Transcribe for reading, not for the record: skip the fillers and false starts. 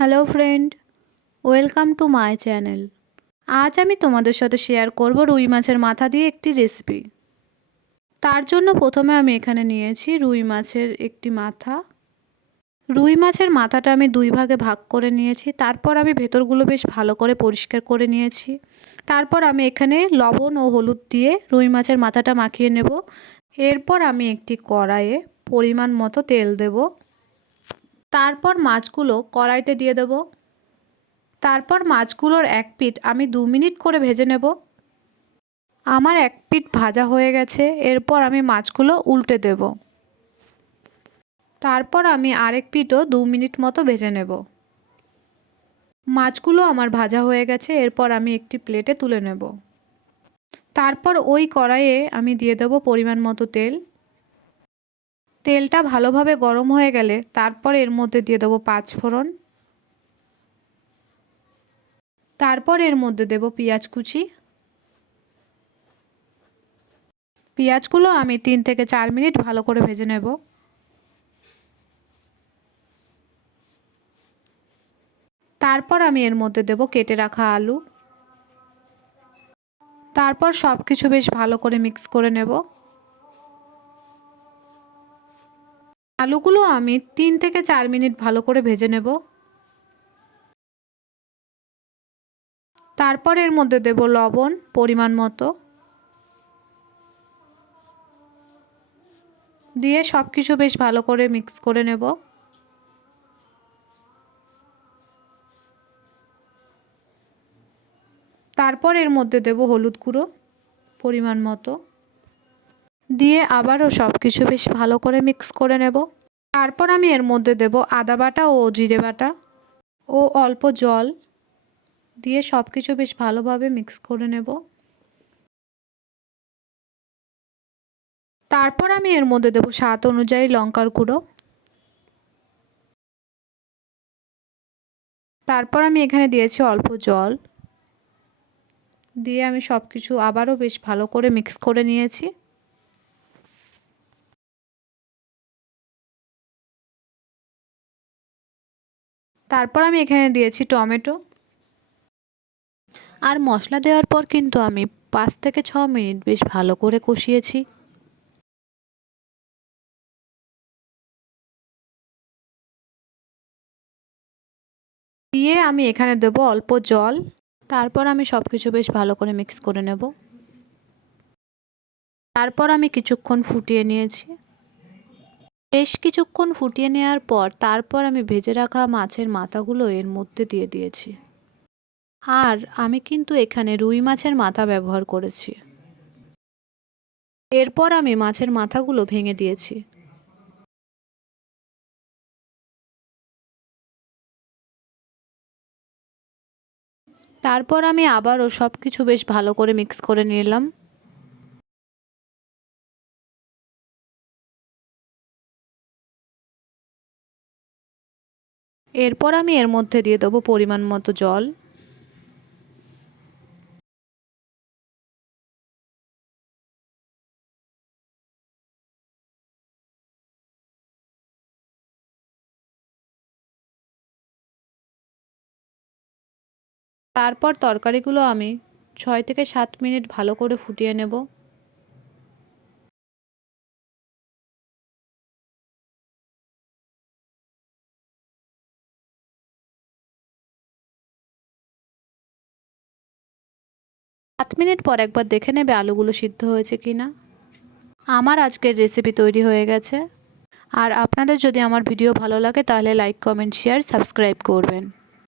Hello friend, welcome to my channel. আজ আমি তোমাদের সাথে শেয়ার করব রুই মাছের মাথা দিয়ে একটি রেসিপি। তার জন্য প্রথমে আমি এখানে নিয়েছি রুই মাছের একটি মাথা। রুই মাছের মাথাটা আমি দুই ভাগে ভাগ করে নিয়েছি। তারপর আমি ভেতরগুলো বেশ ভালো করে পরিষ্কার করে নিয়েছি। তারপর আমি এখানে লবণ ও হলুদ দিয়ে রুই মাছের মাথাটা মাখিয়ে নেব। এরপর আমি একটি কড়াইয়ে পরিমাণ মতো তেল দেব। তারপর মাছগুলো কড়াইতে দিয়ে দেব। তারপর মাছগুলোর এক পিঠ আমি 2 মিনিট করে ভেজে নেব। আমার এক পিঠ ভাজা হয়ে গেছে। এরপর আমি মাছগুলো উল্টে দেব। তারপর আমি আরেক পিঠও 2 মিনিট মতো ভেজে নেব। মাছগুলো আমার ভাজা হয়ে গেছে। এরপর আমি একটি প্লেটে তুলে নেব। তারপর ওই কড়াইয়ে আমি দিয়ে দেব পরিমাণ মতো তেল। তেলটা ভালোভাবে গরম হয়ে গেলে তারপর এর মধ্যে দিয়ে দেব 5 ফোড়ন। তারপর এর মধ্যে দেব পেঁয়াজ কুচি। পেঁয়াজগুলো আমি 3 থেকে 4 মিনিট ভালো করে ভেজে নেব। তারপর আমি এর মধ্যে দেব কেটে রাখা আলু। তারপর সব কিছু বেশ ভালো করে মিক্স করে নেব। আলুগুলো আমি 3 থেকে 4 মিনিট ভালো করে ভেজে নেব। তারপর এর মধ্যে দেব লবণ পরিমাণ মতো, দিয়ে সব কিছু বেশ ভালো করে মিক্স করে নেব। তারপর এর মধ্যে দেব হলুদ গুঁড়ো পরিমাণ মতো, দিয়ে আবারও সব কিছু বেশ ভালো করে মিক্স করে নেব। তারপর আমি এর মধ্যে দেব আদা বাটা ও জিরে বাটা ও অল্প জল, দিয়ে সব কিছু বেশ ভালোভাবে মিক্স করে নেব। তারপর আমি এর মধ্যে দেব স্বাদ অনুযায়ী লঙ্কার গুঁড়ো। তারপর আমি এখানে দিয়েছি অল্প জল, দিয়ে আমি সব কিছু আবারও বেশ ভালো করে মিক্স করে নিয়েছি। তারপর আমি এখানে দিয়েছি টমেটো। আর মশলা দেওয়ার পর কিন্তু আমি 5 থেকে 6 মিনিট বেশ ভালো করে কষিয়েছি। দিয়ে আমি এখানে দেব অল্প জল। তারপর আমি সব কিছু বেশ ভালো করে মিক্স করে নেব। তারপর আমি কিছুক্ষণ ফুটিয়ে নিয়েছি। বেশ কিছুক্ষণ ফুটিয়ে নেওয়ার পর তারপর আমি ভেজে রাখা মাছের মাথাগুলো এর মধ্যে দিয়ে দিয়েছি। আর আমি কিন্তু এখানে রুই মাছের মাথা ব্যবহার করেছি। এরপর আমি মাছের মাথাগুলো ভেঙে দিয়েছি। তারপর আমি আবারও সব কিছু বেশ ভালো করে মিক্স করে নিলাম। এরপর আমি এর মধ্যে দিয়ে দেবো পরিমাণ মতো জল। তারপর তরকারিগুলো আমি 6 থেকে 7 মিনিট ভালো করে ফুটিয়ে নেব। সাত মিনিট পর একবার দেখে নেবে আলুগুলো সিদ্ধ হয়েছে কিনা। আমার আজকের রেসিপি তৈরি হয়ে গেছে। আর আপনাদের যদি আমার ভিডিও ভালো লাগে তাহলে লাইক, কমেন্ট, শেয়ার, সাবস্ক্রাইব করবেন।